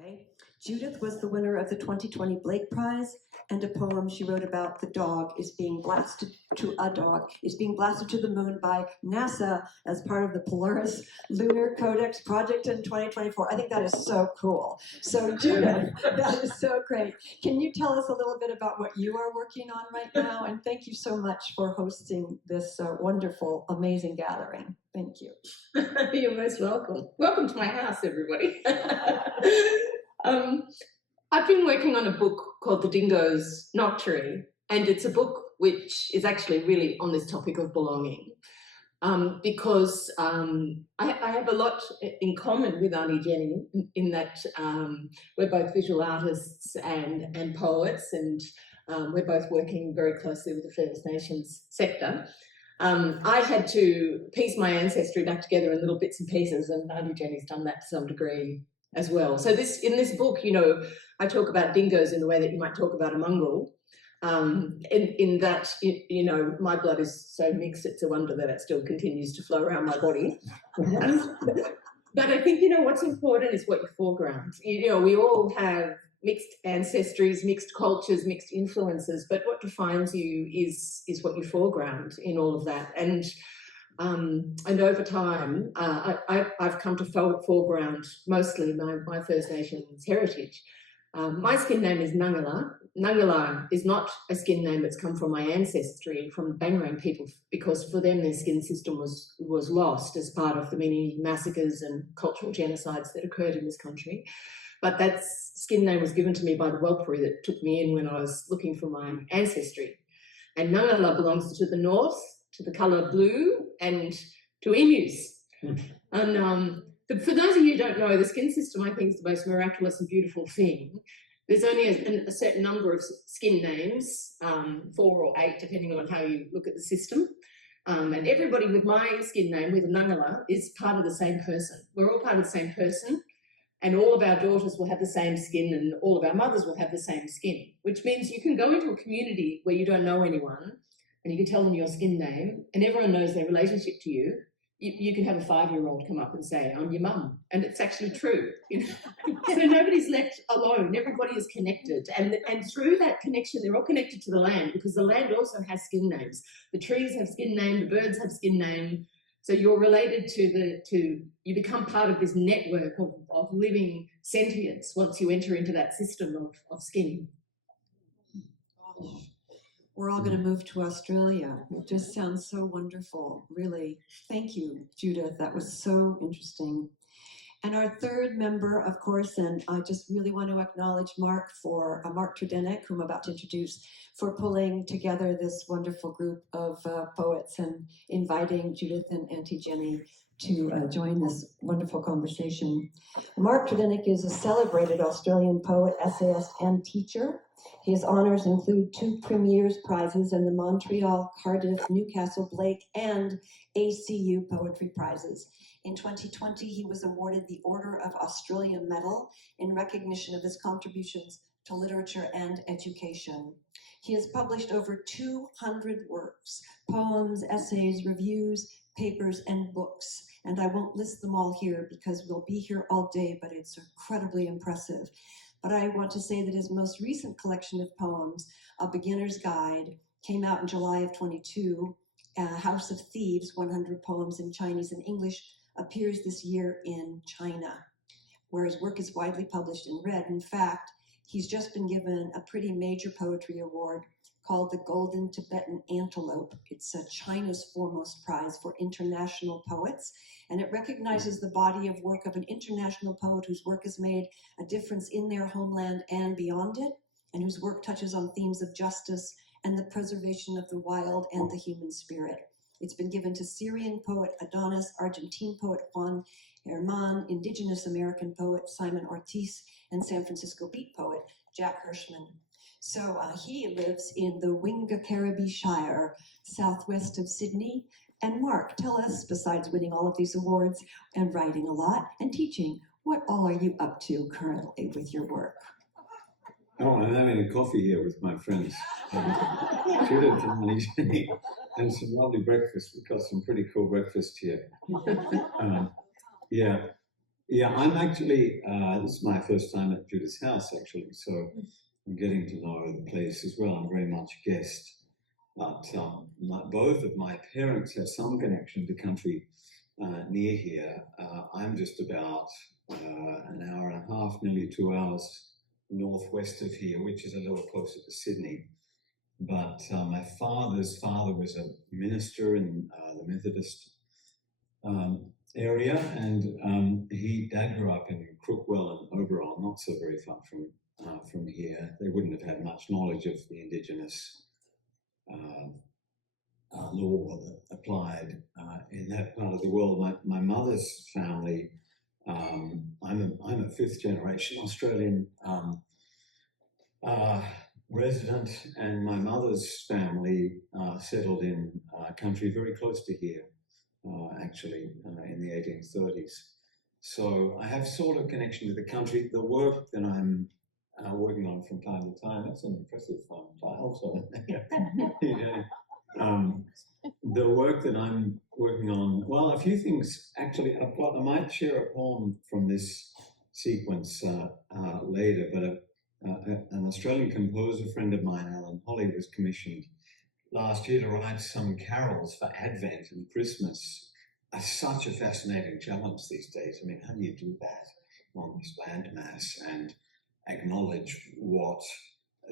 way. Judith was the winner of the 2020 Blake Prize, and a poem she wrote about the dog is being blasted to the moon by NASA as part of the Polaris Lunar Codex project in 2024. I think that is so cool. So Judith, that is so great. Can you tell us a little bit about what you are working on right now? And thank you so much for hosting this wonderful, amazing gathering. Thank you. You're most welcome. Welcome to my house, everybody. I've been working on a book called The Dingo's Nocturne, and it's a book which is actually really on this topic of belonging, because I have a lot in common with Auntie Jenny in that we're both visual artists and poets, and we're both working very closely with the First Nations sector. I had to piece my ancestry back together in little bits and pieces, and Auntie Jenny's done that to some degree as well. So in this book, I talk about dingoes in the way that you might talk about a mongrel. In that, my blood is so mixed, it's a wonder that it still continues to flow around my body. But I think, what's important is what you foreground. We all have mixed ancestries, mixed cultures, mixed influences, but what defines you is what you foreground in all of that. And over time, I've come to foreground mostly my First Nations heritage. My skin name is Nangala. Nangala is not a skin name that's come from my ancestry, from Bangarang people, because for them their skin system was lost as part of the many massacres and cultural genocides that occurred in this country. But that skin name was given to me by the Welpari that took me in when I was looking for my ancestry. And Nangala belongs to the north, to the colour blue, and to emus. And for those of you who don't know, the skin system, I think, is the most miraculous and beautiful thing. There's only a certain number of skin names, 4 or 8, depending on how you look at the system. And everybody with my skin name, with a Nangala, is part of the same person. We're all part of the same person, and all of our daughters will have the same skin, and all of our mothers will have the same skin, which means you can go into a community where you don't know anyone, and you can tell them your skin name, and everyone knows their relationship to you. You can have a 5-year-old come up and say, I'm your mum, and it's actually true. So nobody's left alone. Everybody is connected, and through that connection, they're all connected to the land, because the land also has skin names. The trees have skin name, the birds have skin name. So you're related you become part of this network of living sentience once you enter into that system of skin. We're all going to move to Australia. It just sounds so wonderful, really. Thank you, Judith. That was so interesting. And our third member, of course, and I just really want to acknowledge Mark Tredinnick, whom I'm about to introduce, for pulling together this wonderful group of poets and inviting Judith and Auntie Jenny to join this wonderful conversation. Mark Tredinnick is a celebrated Australian poet, essayist, and teacher. His honors include 2 Premier's Prizes and the Montreal, Cardiff, Newcastle, Blake, and ACU Poetry Prizes. In 2020, he was awarded the Order of Australia Medal in recognition of his contributions to literature and education. He has published over 200 works, poems, essays, reviews, papers, and books. And I won't list them all here because we'll be here all day, but it's incredibly impressive. But I want to say that his most recent collection of poems, A Beginner's Guide, came out in July of 22. House of Thieves, 100 Poems in Chinese and English, appears this year in China, where his work is widely published and read. In fact, he's just been given a pretty major poetry award called the Golden Tibetan Antelope. It's China's foremost prize for international poets, and it recognizes the body of work of an international poet whose work has made a difference in their homeland and beyond it, and whose work touches on themes of justice and the preservation of the wild and the human spirit. It's been given to Syrian poet Adonis, Argentine poet Juan Herman, Indigenous American poet Simon Ortiz, and San Francisco beat poet Jack Hirschman. So he lives in the Wingacarriby Shire, southwest of Sydney. And Mark, tell us, besides winning all of these awards and writing a lot and teaching, what all are you up to currently with your work? Oh, I'm having a coffee here with my friends, Judith and Jenny, and some lovely breakfast. We've got some pretty cool breakfast here. Yeah, I'm actually, this is my first time at Judith's house, actually, so I'm getting to know the place as well. I'm very much a guest. But both of my parents have some connection to country near here. I'm just about an hour and a half, nearly 2 hours northwest of here, which is a little closer to Sydney. But my father's father was a minister in the Methodist area, and Dad grew up in Crookwell and Oberon, not so very far from here. They wouldn't have had much knowledge of the indigenous law that applied in that part of the world. My mother's family, I'm a fifth generation Australian resident, and my mother's family settled in a country very close to here, actually, in the 1830s. So I have sort of connection to the country. The work that I'm working on from time to time, that's an impressive title. So, yeah. The work that I'm working on, well, a few things actually. I might share a poem from this sequence later, but an Australian composer friend of mine, Alan Holly, was commissioned last year to write some carols for Advent and Christmas. Such a fascinating challenge these days. I mean, how do you do that on this landmass and acknowledge what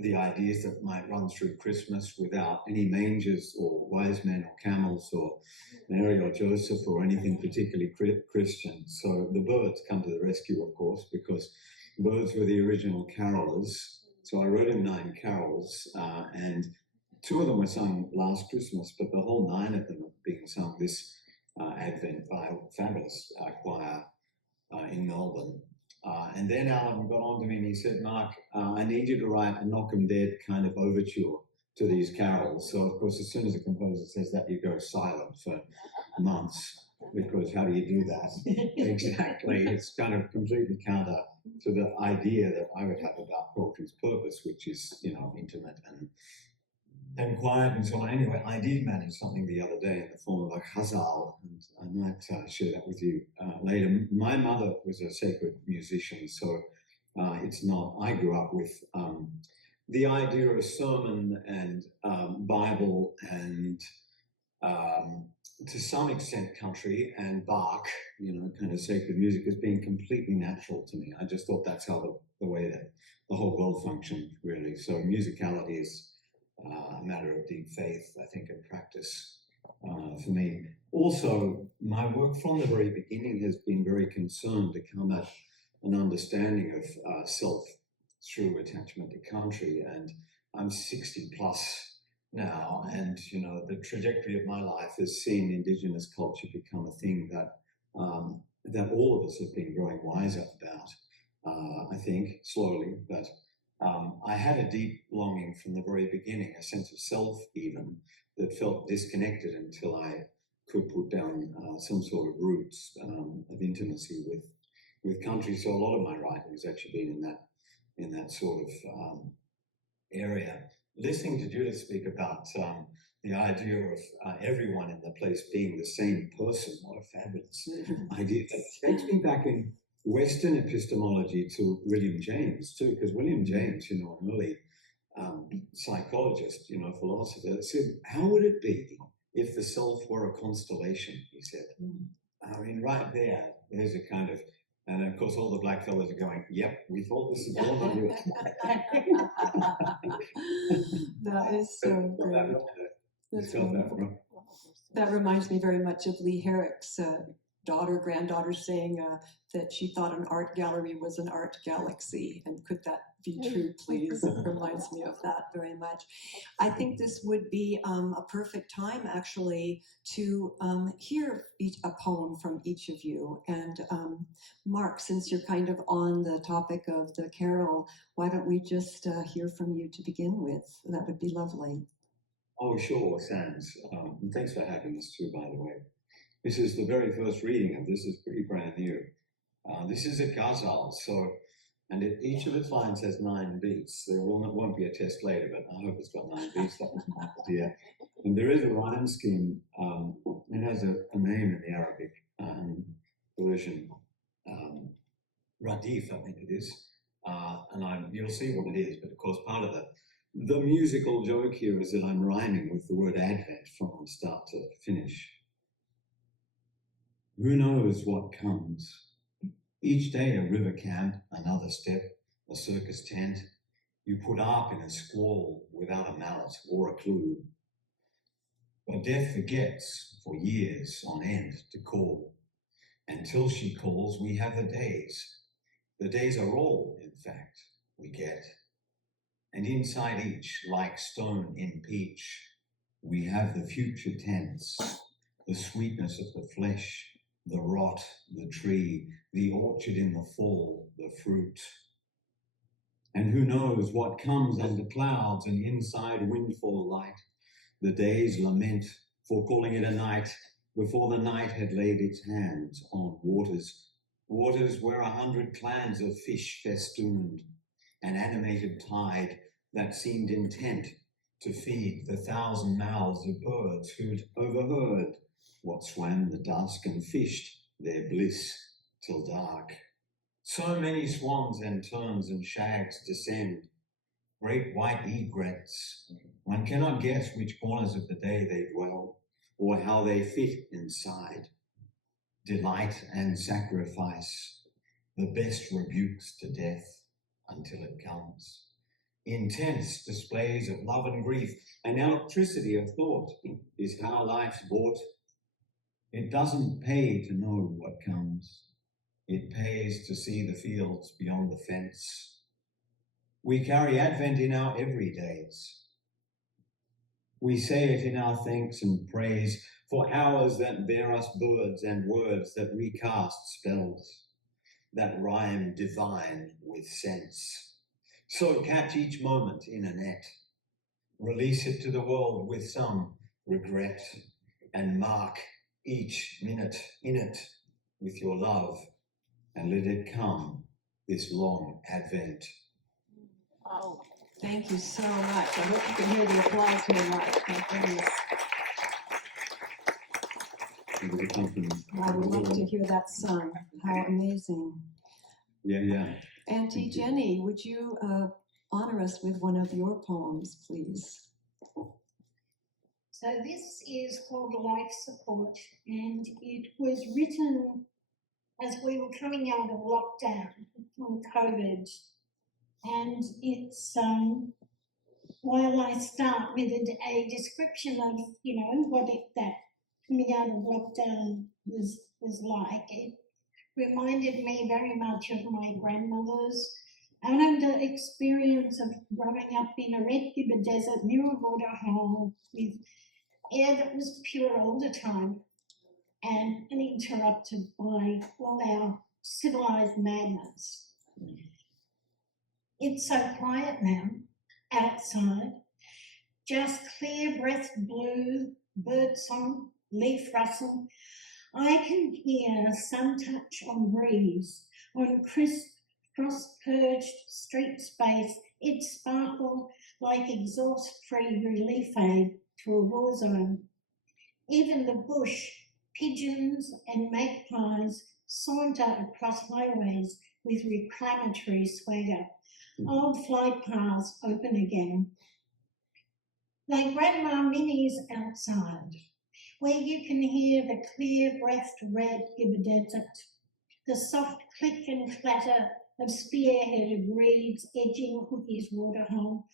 the ideas that might run through Christmas without any mangers or wise men or camels or Mary or Joseph or anything particularly Christian? So the birds come to the rescue, of course, because birds were the original carolers. So I wrote him 9 carols, and 2 of them were sung last Christmas, but the whole 9 of them are being sung this Advent by a fabulous choir in Melbourne. And then Alan got on to me and he said, Mark, I need you to write a knock 'em dead kind of overture to these carols. So, of course, as soon as a composer says that, you go silent for months, because how do you do that? Exactly. It's kind of completely counter to the idea that I would have about poetry's purpose, which is, intimate and quiet and so on. Anyway, I did manage something the other day in the form of a ghazal, and I might share that with you later. My mother was a sacred musician, so it's not. I grew up with the idea of sermon and Bible and to some extent country and Bach, kind of sacred music as being completely natural to me. I just thought that's how the way that the whole world functioned, really. So musicality is a matter of deep faith, I think, and practice for me. Also, my work from the very beginning has been very concerned to come at an understanding of self through attachment to country. And I'm 60 plus now, and the trajectory of my life has seen Indigenous culture become a thing that that all of us have been growing wiser about. I think slowly, but I had a deep longing from the very beginning, a sense of self even, that felt disconnected until I could put down some sort of roots of intimacy with country. So a lot of my writing has actually been in that sort of area. Listening to Judith speak about the idea of everyone in the place being the same person, what a fabulous idea. It takes me back in Western epistemology to William James too, because William James, an early psychologist, philosopher, said, how would it be if the self were a constellation, he said. I mean, right there's a kind of, and of course all the black fellows are going, yep, we thought this is all on you. That is so great. That's wonderful. That reminds me very much of Lee Herrick's granddaughter saying that she thought an art gallery was an art galaxy. And could that be true, please? It reminds me of that very much. I think this would be a perfect time, actually, to hear a poem from each of you. And Mark, since you're kind of on the topic of the carol, why don't we just hear from you to begin with? That would be lovely. Oh, sure, Sans. Thanks for having us too, by the way. This is the very first reading of this. Is pretty brand new. This is a ghazal, and each of its lines has 9 beats. There won't be a test later, but I hope it's got 9 beats. That was my idea. And there is a rhyme scheme. It has a name in the Arabic version. Radif, I think it is. You'll see what it is, but of course part of the musical joke here is that I'm rhyming with the word Advent from start to finish. Who knows what comes? Each day a river camp, another step, a circus tent. You put up in a squall without a mallet or a clue. But death forgets for years on end to call. Until she calls, we have the days. The days are all, in fact, we get. And inside each, like stone in peach, we have the future tense, the sweetness of the flesh, the rot, the tree, the orchard in the fall, the fruit. And who knows what comes under clouds and inside windfall light, the day's lament for calling it a night before the night had laid its hands on waters where 100 clans of fish festooned, an animated tide that seemed intent to feed the 1,000 mouths of birds who'd overheard what swam the dusk and fished their bliss till dark. So many swans and terns and shags descend, great white egrets. One cannot guess which corners of the day they dwell, or how they fit inside. Delight and sacrifice, the best rebukes to death until it comes. Intense displays of love and grief, and electricity of thought is how life's bought. It doesn't pay to know what comes. It pays to see the fields beyond the fence. We carry Advent in our everydays. We say it in our thanks and praise for hours that bear us birds and words that recast spells, that rhyme divine with sense. So catch each moment in a net, release it to the world with some regret, and mark each minute in it with your love, and let it come this long Advent. Oh, thank you so much. I hope you can hear the applause here, Mark. My goodness. I would love to hear that sung. How amazing. Yeah. Auntie Jenny, would you honor us with one of your poems, please? So this is called Life Support, and it was written as we were coming out of lockdown from COVID. And it's, while I start with a description of, what that coming out of lockdown was like, it reminded me very much of my grandmother's experience of growing up in a red gibber desert near a waterhole with air that was pure all the time and uninterrupted by all our civilized madness. It's so quiet now outside, just clear breathed blue, bird song, leaf rustle. I can hear sun touch on breeze, on crisp frost-purged street space. It sparkled like exhaust-free relief aid to a war zone. Even the bush, pigeons and magpies saunter across highways with reclamatory swagger. Old flight paths open again. Like Grandma Minnie's outside, where you can hear the clear-breathed red gibber desert, the soft click and clatter of spearheaded reeds edging Hookie's waterhole,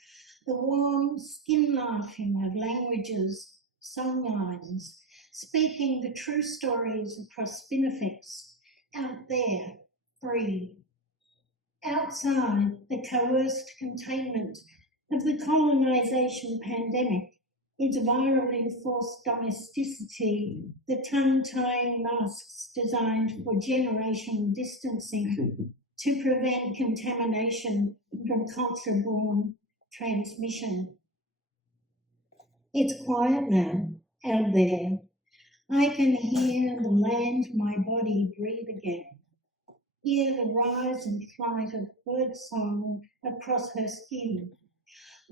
the warm skin laughing of languages, songlines, speaking the true stories across spinifex, out there, free. Outside the coerced containment of the colonisation pandemic, its virally enforced domesticity, the tongue-tying masks designed for generational distancing to prevent contamination from culture-borne transmission. It's quiet now, out there. I can hear the land my body breathe again. Hear the rise and flight of birdsong across her skin.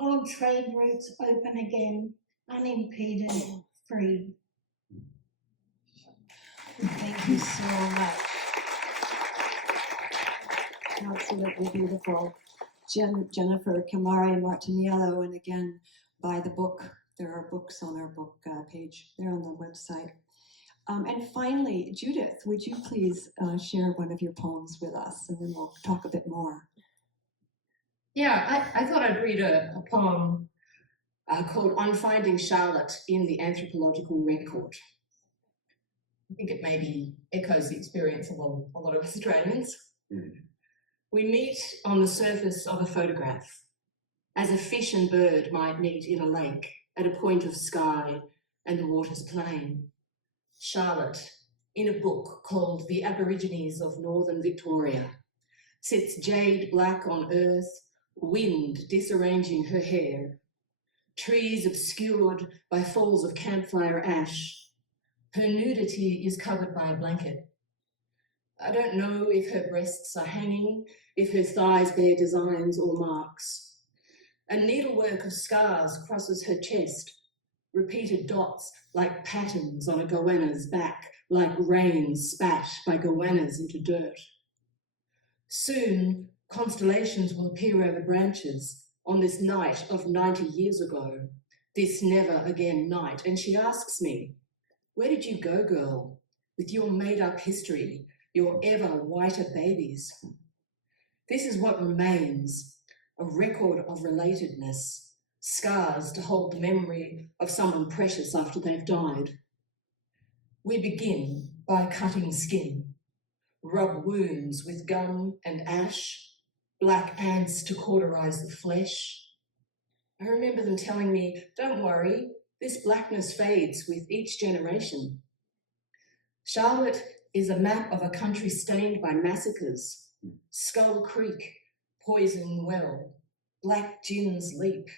Old trade routes open again, unimpeded, free. Thank you so much. Absolutely beautiful. Jennifer Kemarre Martiniello, and again, buy the book. There are books on our book page. They're on the website. And finally, Judith, would you please share one of your poems with us, and then we'll talk a bit more. Yeah, I thought I'd read a poem called On Finding Charlotte in the Anthropological Record. I think it maybe echoes the experience of a lot of Australians. We meet on the surface of a photograph, as a fish and bird might meet in a lake at a point of sky and the water's plain. Charlotte, in a book called The Aborigines of Northern Victoria, sits jade black on earth, wind disarranging her hair, trees obscured by falls of campfire ash. Her nudity is covered by a blanket. I don't know if her breasts are hanging, if her thighs bear designs or marks. A needlework of scars crosses her chest, repeated dots like patterns on a goanna's back, like rain spat by goannas into dirt. Soon, constellations will appear over branches on this night of 90 years ago, this never again night, and she asks me, "Where did you go, girl, with your made-up history, your ever whiter babies?" This is what remains, a record of relatedness, scars to hold the memory of someone precious after they've died. We begin by cutting skin, rub wounds with gum and ash, black ants to cauterize the flesh. I remember them telling me, "Don't worry, this blackness fades with each generation." Charlotte is a map of a country stained by massacres, Skull Creek, Poison Well, Black Gin's Leap,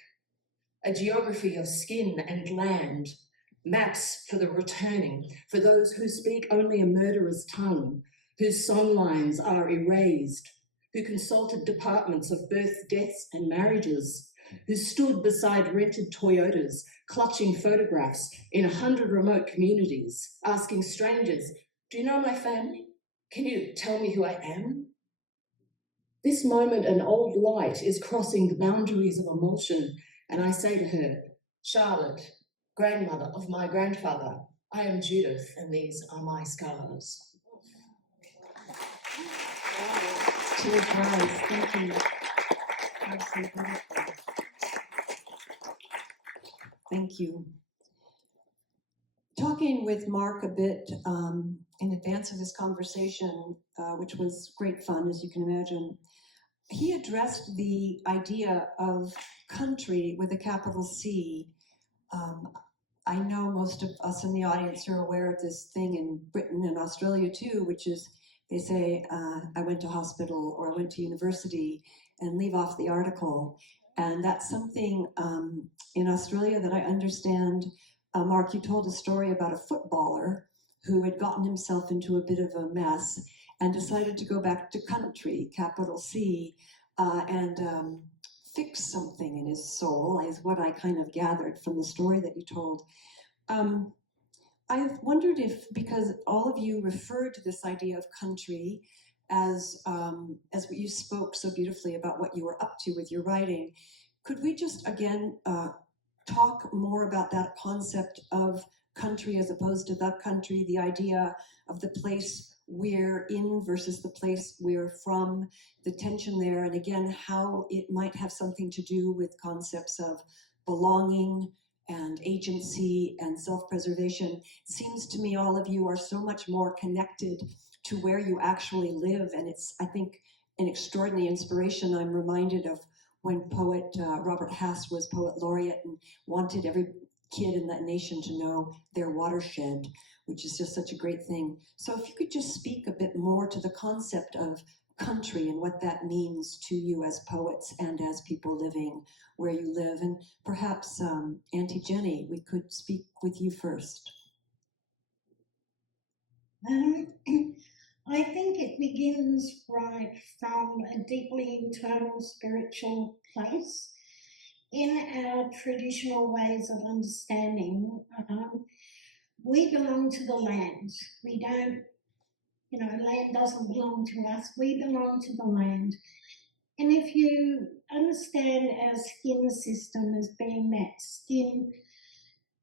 a geography of skin and land, maps for the returning, for those who speak only a murderer's tongue, whose songlines are erased, who consulted departments of birth, deaths and marriages, who stood beside rented Toyotas, clutching photographs in 100 remote communities, asking strangers, "Do you know my family? Can you tell me who I am?" This moment, an old light is crossing the boundaries of emulsion, and I say to her, "Charlotte, grandmother of my grandfather, I am Judith, and these are my scars." Cheers, guys. Thank you. Absolutely beautiful. Thank you. Talking with Mark a bit in advance of this conversation, which was great fun, as you can imagine, he addressed the idea of country with a capital C. I know most of us in the audience are aware of this thing in Britain and Australia too, which is they say, I went to hospital or I went to university and leave off the article. And that's something in Australia that I understand. Mark, you told a story about a footballer who had gotten himself into a bit of a mess and decided to go back to country, capital C, and fix something in his soul, is what I kind of gathered from the story that you told. I've wondered if, because all of you referred to this idea of country as you spoke so beautifully about what you were up to with your writing, could we just again talk more about that concept of country as opposed to the country, the idea of the place we're in versus the place we're from, the tension there, and again, how it might have something to do with concepts of belonging and agency and self-preservation. It seems to me all of you are so much more connected to where you actually live, and it's, I think, an extraordinary inspiration. I'm reminded of when poet Robert Hass was poet laureate and wanted every kid in that nation to know their watershed, which is just such a great thing. So if you could just speak a bit more to the concept of country and what that means to you as poets and as people living where you live. And perhaps, Auntie Jenny, we could speak with you first. I think it begins right from a deeply internal spiritual place. In our traditional ways of understanding, we belong to the land. We don't land doesn't belong to us. We belong to the land. And if you understand our skin system as being that skin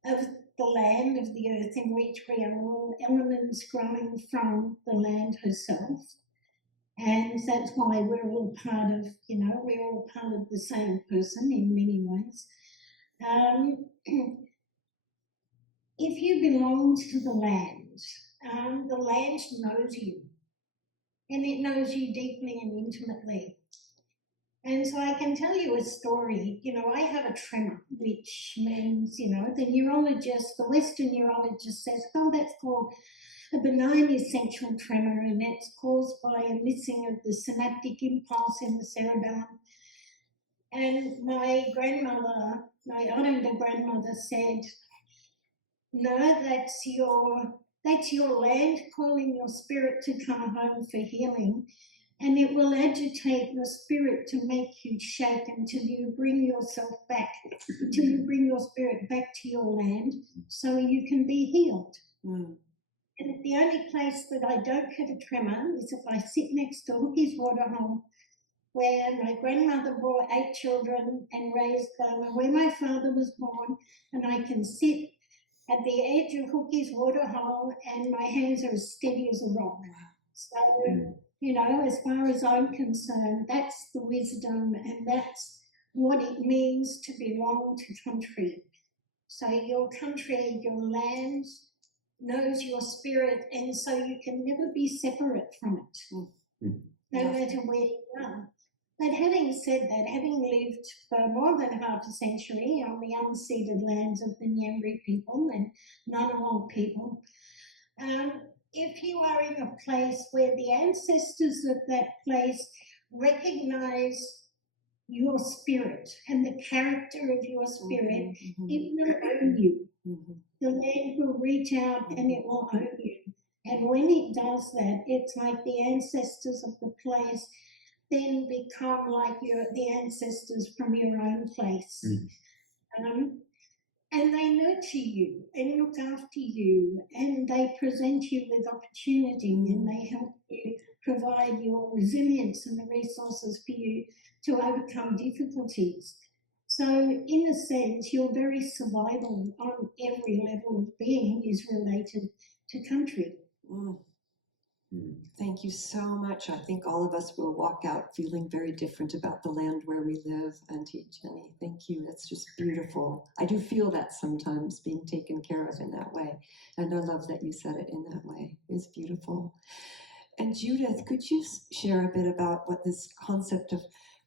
of the land, of the earth, in which we are all elements growing from the land herself, and that's why we're all part of, we're all part of the same person in many ways. If you belong to the land knows you, and it knows you deeply and intimately. And so I can tell you a story. I have a tremor, which means, the neurologist, the Western neurologist says, oh, that's called a benign essential tremor, and it's caused by a missing of the synaptic impulse in the cerebellum. And my grandmother, my older grandmother said, no, that's your land calling your spirit to come home for healing. And it will agitate your spirit to make you shake until you bring yourself back, until you bring your spirit back to your land so you can be healed. Mm. And the only place that I don't have a tremor is if I sit next to Hookie's Waterhole, where my grandmother bore 8 children and raised them, and where my father was born, and I can sit at the edge of Hookie's Waterhole and my hands are as steady as a rock. So, as far as I'm concerned, that's the wisdom and that's what it means to belong to country. So your country, your land knows your spirit, and so you can never be separate from it, no matter where you are. But having said that, having lived for more than half a century on the unceded lands of the Nyambri people and Ngunnawal people, if you are in a place where the ancestors of that place recognise your spirit and the character of your spirit, it will own you. The land will reach out and it will own you. And when it does that, it's like the ancestors of the place then become like the ancestors from your own place. And they nurture you and look after you, and they present you with opportunity, and they help you provide your resilience and the resources for you to overcome difficulties. So in a sense, your very survival on every level of being is related to country. Thank you so much. I think all of us will walk out feeling very different about the land where we live. Auntie Jenny, thank you. That's just beautiful. I do feel that sometimes, being taken care of in that way. And I love that you said it in that way. It's beautiful. And Judith, could you share a bit about what this concept of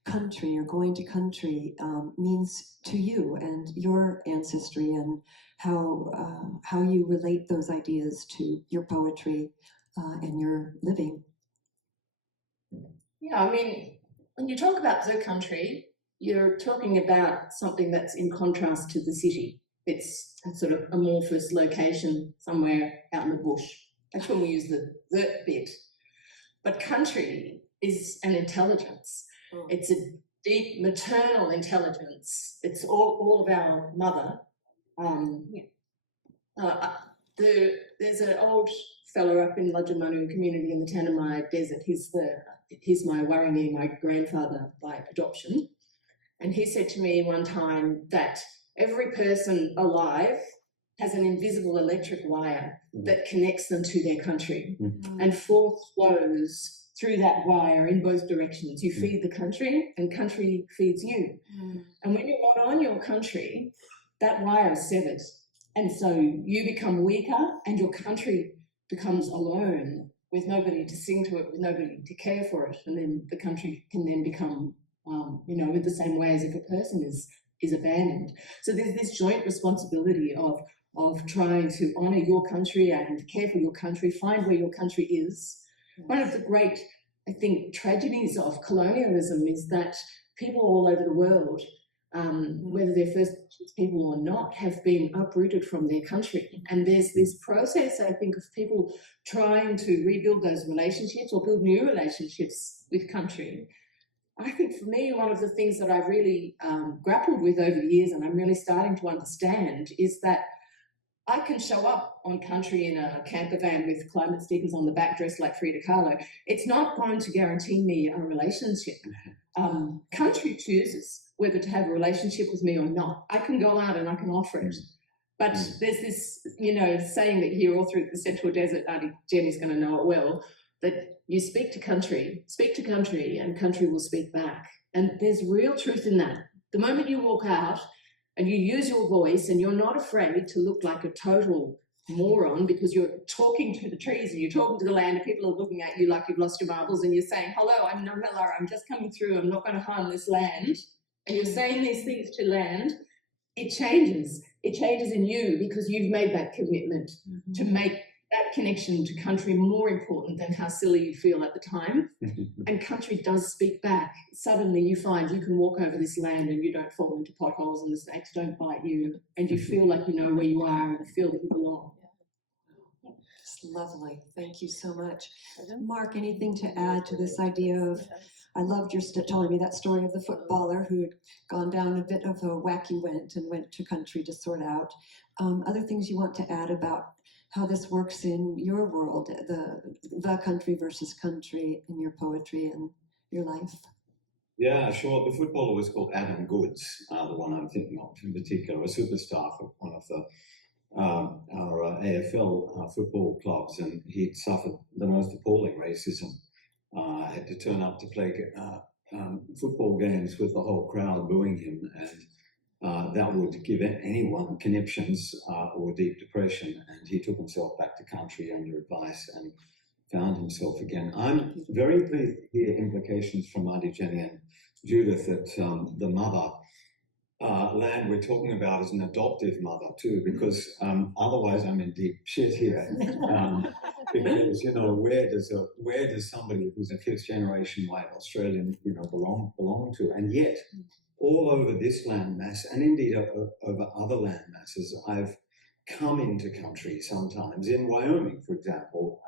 country or going to country means to you and your ancestry, and how you relate those ideas to your poetry and your living? Yeah, I mean, when you talk about the country, you're talking about something that's in contrast to the city. It's a sort of amorphous location somewhere out in the bush. That's when we use the bit. But country is an intelligence. It's a deep maternal intelligence. It's all of our mother. There's an old fellow up in Lajamanu community in the Tanami Desert. He's my Warringi, my grandfather by adoption. And he said to me one time that every person alive has an invisible electric wire that connects them to their country, and force flows through that wire in both directions. You feed the country and country feeds you. And when you're not on your country, that wire is severed. And so you become weaker and your country becomes alone with nobody to sing to it, with nobody to care for it. And then the country can then become, in the same way as if a person is abandoned. So there's this joint responsibility of trying to honour your country and care for your country, find where your country is. One of the great, I think, tragedies of colonialism is that people all over the world, whether they're First Nations people or not, have been uprooted from their country. And there's this process, I think, of people trying to rebuild those relationships or build new relationships with country. I think for me, one of the things that I've really grappled with over the years, and I'm really starting to understand, is that I can show up on country in a camper van with climate stickers on the back, dressed like Frida Kahlo. It's not going to guarantee me a relationship. Country chooses whether to have a relationship with me or not. I can go out and I can offer it. But there's this, saying that here all through the Central Desert, Auntie Jenny's going to know it well, that you speak to country, and country will speak back. And there's real truth in that. The moment you walk out and you use your voice and you're not afraid to look like a total moron because you're talking to the trees and you're talking to the land and people are looking at you like you've lost your marbles and you're saying, hello, I'm Nangala, I'm just coming through, I'm not going to harm this land. And you're saying these things to land, it changes. It changes in you because you've made that commitment to make that connection to country more important than how silly you feel at the time. And country does speak back. Suddenly you find you can walk over this land and you don't fall into potholes and the snakes don't bite you and you feel like you know where you are and you feel that you belong. It's lovely. Thank you so much. Mark, anything to add to this idea of, I loved your telling me that story of the footballer who had gone down a bit of a wacky went to country to sort out. Other things you want to add about how this works in your world, the country versus country in your poetry and your life? Yeah, sure. The footballer was called Adam Goods, the one I'm thinking of in particular, a superstar for one of the our AFL football clubs, and he'd suffered the most appalling racism. Had to turn up to play football games with the whole crowd booing him, and that would give anyone conniptions or deep depression. And he took himself back to country under advice and found himself again. I'm very pleased to hear implications from Auntie Jenny and Judith that the mother land we're talking about is an adoptive mother too, because otherwise I'm in deep shit here. Because where does somebody who's a fifth generation white Australian belong to? And yet all over this landmass, and indeed over other land masses, I've come into country sometimes in Wyoming, for example,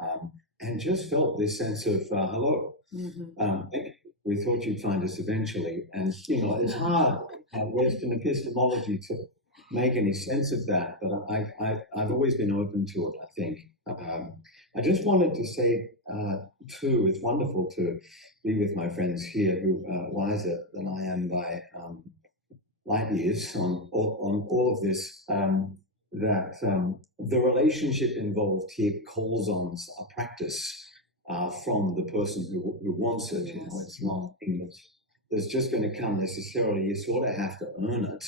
and just felt this sense of hello. We thought you'd find us eventually, and it's hard Western epistemology to make any sense of that, but I've always been open to it, I think. I just wanted to say, too, it's wonderful to be with my friends here who are wiser than I am by light years on all of this, that the relationship involved here calls on a practice from the person who wants it. It's not thing that's just going to come necessarily. You sort of have to earn it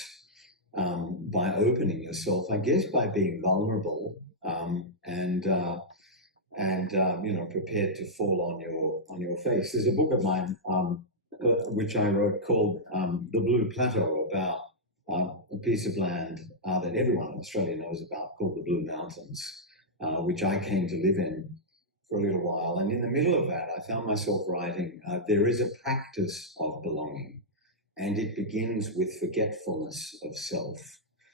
by opening yourself, I guess, by being vulnerable and prepared to fall on your face. There's a book of mine which I wrote called The Blue Plateau, about a piece of land that everyone in Australia knows about, called the Blue Mountains, which I came to live in for a little while. And in the middle of that, I found myself writing, there is a practice of belonging, and it begins with forgetfulness of self.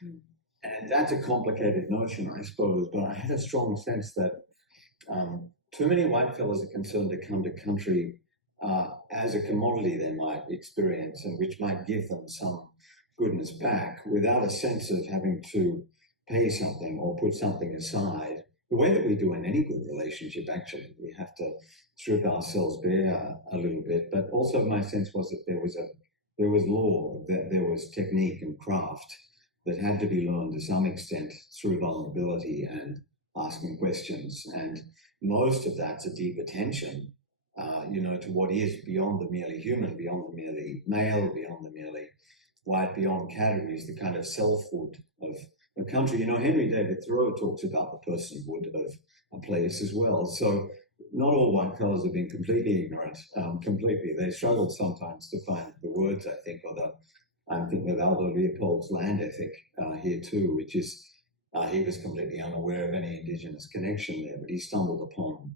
And that's a complicated notion, I suppose, but I had a strong sense that too many white fellas are concerned to come to country as a commodity they might experience, and which might give them some goodness back, without a sense of having to pay something or put something aside. The way that we do in any good relationship, actually, we have to strip ourselves bare a little bit. But also my sense was that there was law, that there was technique and craft that had to be learned to some extent through vulnerability and asking questions. And most of that's a deep attention, to what is beyond the merely human, beyond the merely male, beyond the merely white, beyond categories, the kind of selfhood of a country. Henry David Thoreau talks about the personhood of a place as well. So not all white fellas have been completely ignorant, completely. They struggled sometimes to find the words, I think, I'm thinking of Aldo Leopold's land ethic here too, which is, he was completely unaware of any Indigenous connection there, but he stumbled upon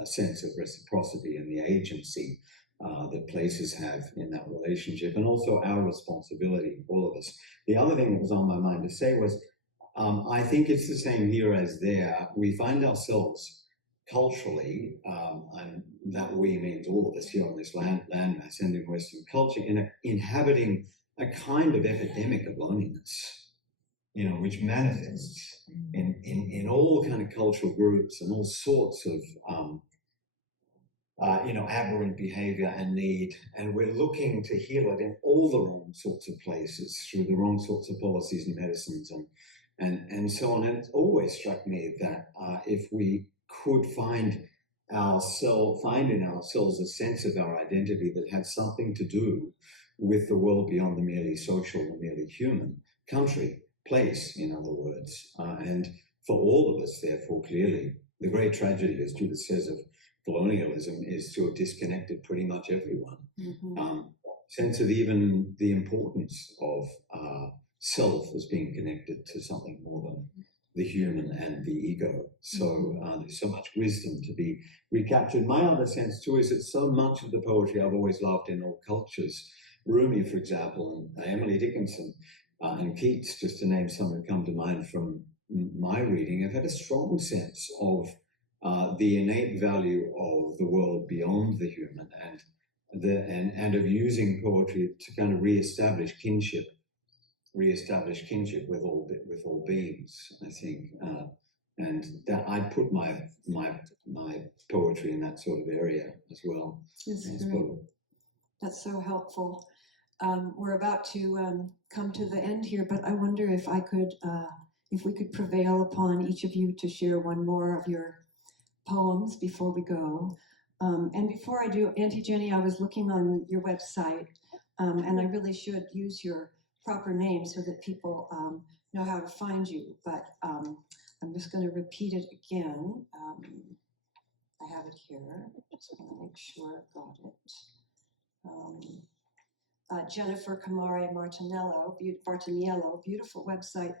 a sense of reciprocity and the agency that places have in that relationship, and also our responsibility, all of us. The other thing that was on my mind to say was, I think it's the same here as there. We find ourselves culturally, and that we means all of us here on this landmass and in Western culture, inhabiting a kind of epidemic of loneliness, which manifests in all kind of cultural groups and all sorts of aberrant behavior and need, and we're looking to heal it in all the wrong sorts of places through the wrong sorts of policies and medicines and so on. And it's always struck me that if we could find in ourselves a sense of our identity that had something to do with the world beyond the merely social, the merely human, country, place, in other words, and for all of us, therefore, clearly, the great tragedy, as Judith says, of colonialism is to have disconnected pretty much everyone. Sense of even the importance of self as being connected to something more than the human and the ego. So there's so much wisdom to be recaptured. My other sense too is that so much of the poetry I've always loved in all cultures, Rumi, for example, and Emily Dickinson, and Keats, just to name some that come to mind from my reading, have had a strong sense of the innate value of the world beyond the human and of using poetry to kind of re-establish kinship with all beings, I think, and that I'd put my poetry in that sort of area as well. That's so helpful. We're about to come to the end here, but I wonder if we could prevail upon each of you to share one more of your poems before we go. And before I do, Auntie Jenny, I was looking on your website, and I really should use your proper name so that people know how to find you. But I'm just going to repeat it again. I have it here. Just want to make sure I've got it. Jennifer Kemarre Martiniello, beautiful website.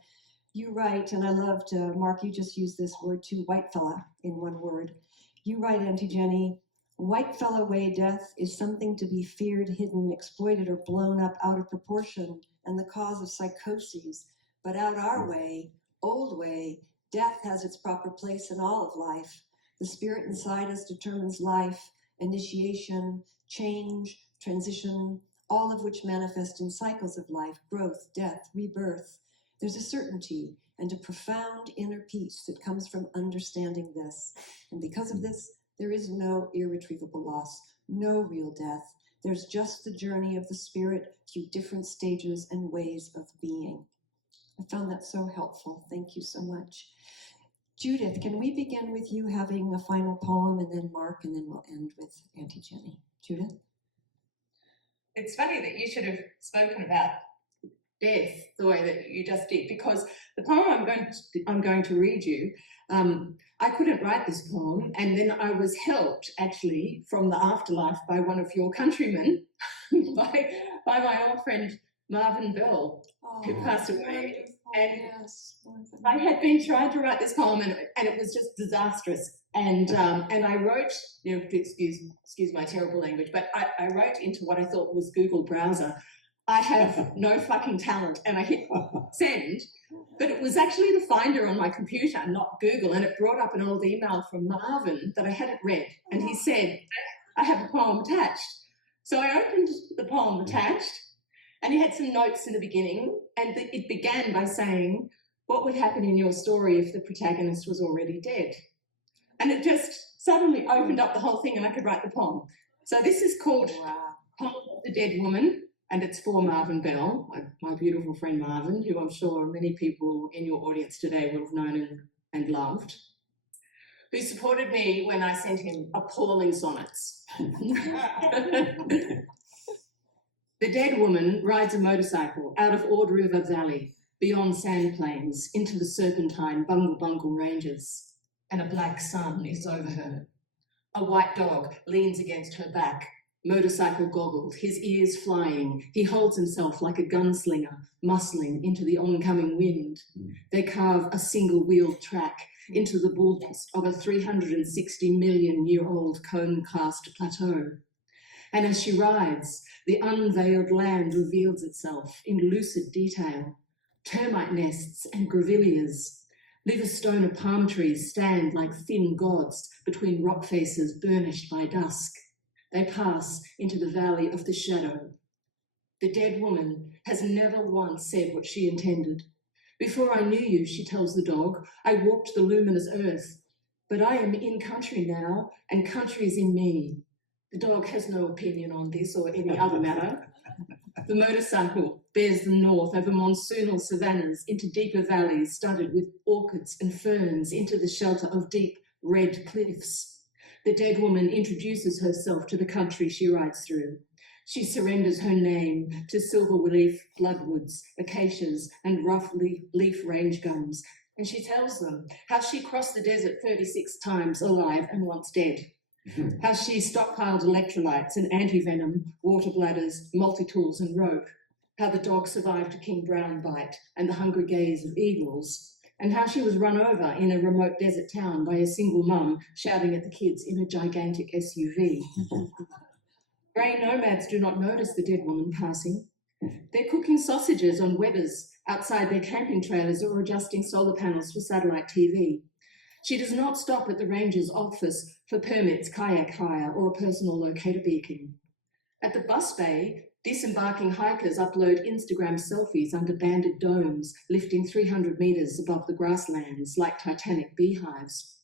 You write, and I loved, Mark, you just used this word too, white fella, in one word. You write, Auntie Jenny, white fella way death is something to be feared, hidden, exploited, or blown up out of proportion, and the cause of psychoses. But out our way, old way, death has its proper place in all of life. The spirit inside us determines life, initiation, change, transition, all of which manifest in cycles of life, growth, death, rebirth. There's a certainty and a profound inner peace that comes from understanding this. And because of this, there is no irretrievable loss, no real death. There's just the journey of the spirit through different stages and ways of being. I found that so helpful. Thank you so much. Judith, can we begin with you having a final poem, and then Mark, and then we'll end with Auntie Jenny. Judith? It's funny that you should have spoken about death the way that you just did, because the poem I'm going to read you, I couldn't write this poem, and then I was helped actually from the afterlife by one of your countrymen, by my old friend Marvin Bell, who passed away. And I had been trying to write this poem, and it was just disastrous. And I wrote, excuse my terrible language, but I wrote into what I thought was Google browser, I have no fucking talent, and I hit send, but it was actually the Finder on my computer, not Google, and it brought up an old email from Marvin that I hadn't read, and he said, I have a poem attached. So I opened the poem attached, and he had some notes in the beginning, and it began by saying, what would happen in your story if the protagonist was already dead? And it just suddenly opened up the whole thing, and I could write the poem. So this is called Poem of the Dead Woman, and it's for Marvin Bell, my beautiful friend Marvin, who I'm sure many people in your audience today will have known and loved, who supported me when I sent him appalling sonnets. The dead woman rides a motorcycle out of Ord River Valley, beyond sand plains, into the serpentine bungle ranges, and a black sun is over her. A white dog leans against her back, motorcycle goggled, his ears flying. He holds himself like a gunslinger, muscling into the oncoming wind. They carve a single-wheeled track into the bulbous of a 360 million-year-old cone-cast plateau. And as she rides, the unveiled land reveals itself in lucid detail. Termite nests and grevilleas. Livingstone palm trees stand like thin gods between rock faces burnished by dusk. They pass into the valley of the shadow. The dead woman has never once said what she intended. Before I knew you, she tells the dog, I walked the luminous earth. But I am in country now, and country is in me. The dog has no opinion on this or any other matter. The motorcycle bears them north over monsoonal savannas into deeper valleys studded with orchids and ferns into the shelter of deep red cliffs. The dead woman introduces herself to the country she rides through. She surrenders her name to silver-leaf bloodwoods, acacias, and rough leaf range gums, and she tells them how she crossed the desert 36 times alive and once dead. How she stockpiled electrolytes and anti-venom, water bladders, multi-tools and rope. How the dog survived a king brown bite and the hungry gaze of eagles. And how she was run over in a remote desert town by a single mum shouting at the kids in a gigantic SUV. Grey nomads do not notice the dead woman passing. They're cooking sausages on Webbers outside their camping trailers or adjusting solar panels for satellite TV. She does not stop at the ranger's office for permits, kayak hire, or a personal locator beacon. At the bus bay, disembarking hikers upload Instagram selfies under banded domes, lifting 300 metres above the grasslands like Titanic beehives.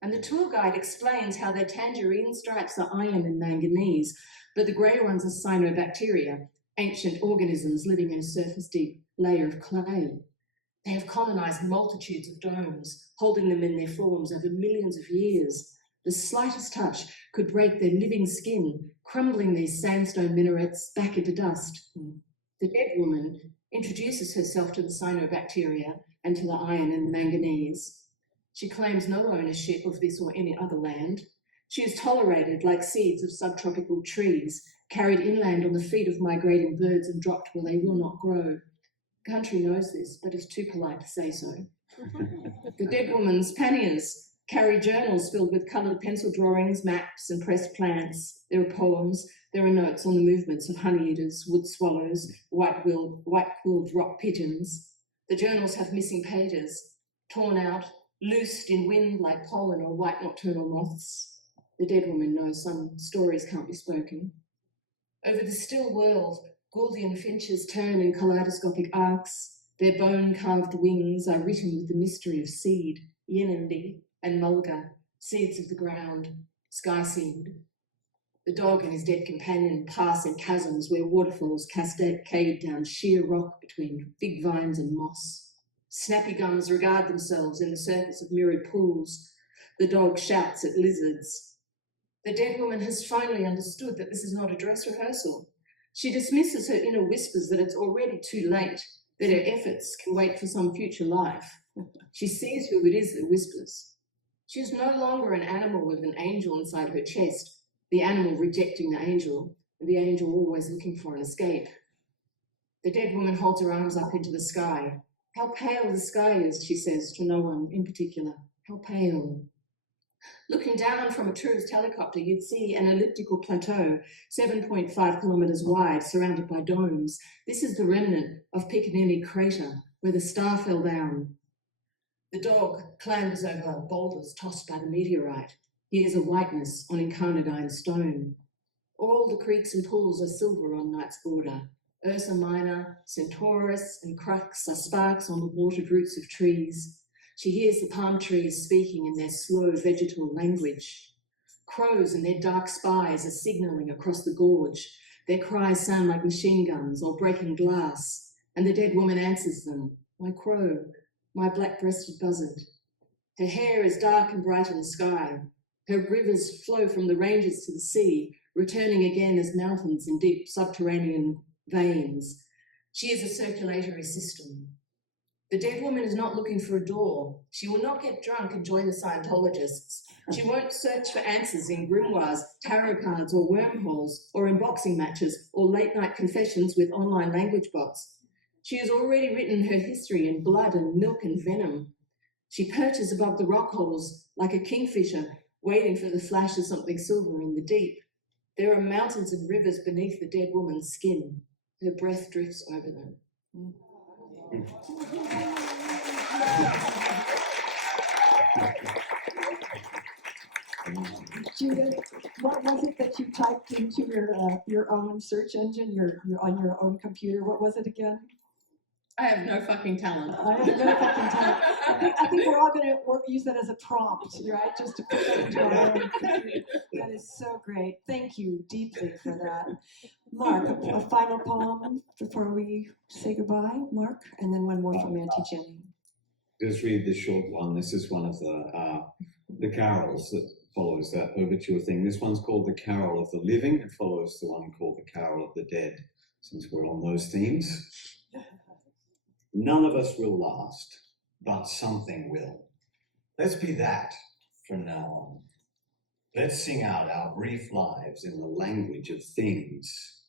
And the tour guide explains how their tangerine stripes are iron and manganese, but the grey ones are cyanobacteria, ancient organisms living in a surface-deep layer of clay. They have colonised multitudes of domes, holding them in their forms over millions of years. The slightest touch could break their living skin, crumbling these sandstone minarets back into dust. The dead woman introduces herself to the cyanobacteria and to the iron and manganese. She claims no ownership of this or any other land. She is tolerated like seeds of subtropical trees, carried inland on the feet of migrating birds and dropped where they will not grow. The country knows this, but is too polite to say so. The dead woman's panniers carry journals filled with coloured pencil drawings, maps, and pressed plants. There are poems, there are notes on the movements of honeyeaters, wood swallows, white-quilled rock pigeons. The journals have missing pages, torn out, loosed in wind like pollen or white nocturnal moths. The dead woman knows some stories can't be spoken. Over the still world, Gouldian finches turn in kaleidoscopic arcs. Their bone-carved wings are written with the mystery of seed, yinindi and mulga, seeds of the ground, sky seed. The dog and his dead companion pass in chasms where waterfalls cascade down sheer rock between fig vines and moss. Snappy gums regard themselves in the surface of mirrored pools. The dog shouts at lizards. The dead woman has finally understood that this is not a dress rehearsal. She dismisses her inner whispers that it's already too late, that her efforts can wait for some future life. She sees who it is that whispers. She is no longer an animal with an angel inside her chest, the animal rejecting the angel, and the angel always looking for an escape. The dead woman holds her arms up into the sky. How pale the sky is, she says to no one in particular. How pale. Looking down from a tourist helicopter, you'd see an elliptical plateau, 7.5 kilometres wide, surrounded by domes. This is the remnant of Tredinnick crater, where the star fell down. The dog clambers over boulders tossed by the meteorite. He is a whiteness on incarnadine stone. All the creeks and pools are silver on night's border. Ursa Minor, Centaurus, and Crux are sparks on the watered roots of trees. She hears the palm trees speaking in their slow vegetal language. Crows and their dark spies are signalling across the gorge. Their cries sound like machine guns or breaking glass, and the dead woman answers them. My crow, my black-breasted buzzard. Her hair is dark and bright in the sky. Her rivers flow from the ranges to the sea, returning again as mountains in deep subterranean veins. She is a circulatory system. The dead woman is not looking for a door. She will not get drunk and join the Scientologists. She won't search for answers in grimoires, tarot cards or wormholes, or in boxing matches or late-night confessions with online language bots. She has already written her history in blood and milk and venom. She perches above the rock holes like a kingfisher, waiting for the flash of something silver in the deep. There are mountains and rivers beneath the dead woman's skin. Her breath drifts over them. Judith, what was it that you typed into your own search engine, your on your own computer? What was it again? I have no fucking talent. I have no fucking talent. I think we're all going to use that as a prompt, right? Just to put that into our own. That is so great. Thank you deeply for that. Mark, a final poem before we say goodbye, Mark, and then one more from Auntie Jenny. Just read the short one. This is one of the carols that follows that overture thing. This one's called the Carol of the Living. It follows the one called the Carol of the Dead, since we're on those themes. None of us will last, but something will. Let's be that from now on. Let's sing out our brief lives in the language of things.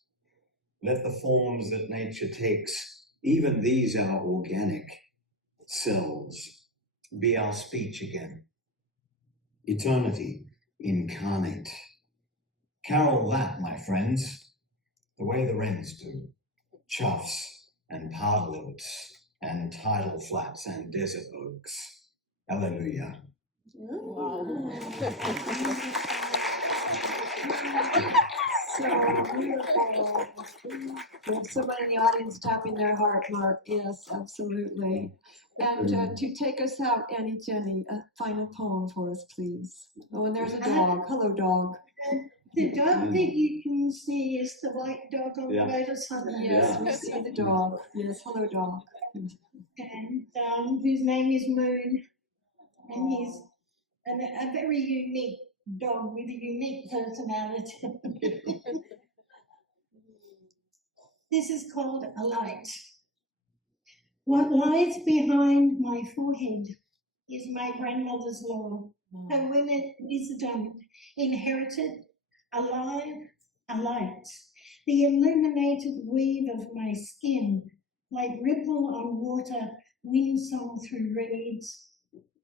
Let the forms that nature takes, even these our organic selves, be our speech again. Eternity incarnate. Carol that, my friends, the way the wrens do. Choughs and pardlets and tidal flats and desert oaks. Hallelujah. Wow. So beautiful. We have someone in the audience tapping their heart, Mark. Yes, absolutely. And to take us out, Auntie Jenny, a final poem for us, please. Oh, and there's a dog. Hello, dog. The dog that you can see is the white dog on the motorcycle. Yes, we see the dog. Yes, hello, dog. And whose name is Moon. And he's a very unique dog with a unique personality. This is called A Light. What lies behind my forehead is my grandmother's law, her wisdom inherited, alive, a light. The illuminated weave of my skin, like ripple on water, wind song through reeds.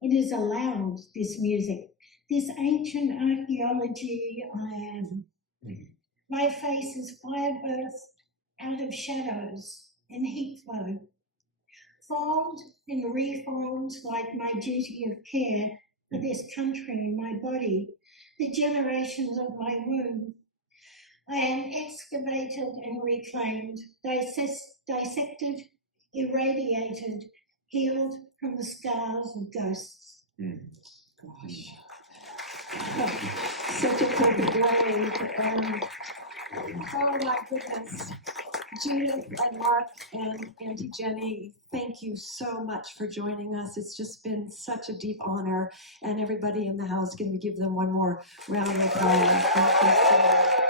It is aloud, this music, this ancient archaeology I am. My face is fire birth out of shadows and heat flow, formed and reformed like my duty of care for this country and my body, the generations of my womb. I am excavated and reclaimed, dissected, irradiated, healed from the scars of ghosts. Gosh. Such a perfect way. Oh my goodness. Judith and Mark and Auntie Jenny, thank you so much for joining us. It's just been such a deep honor. And everybody in the house, can we give them one more round of applause? Thank you so much.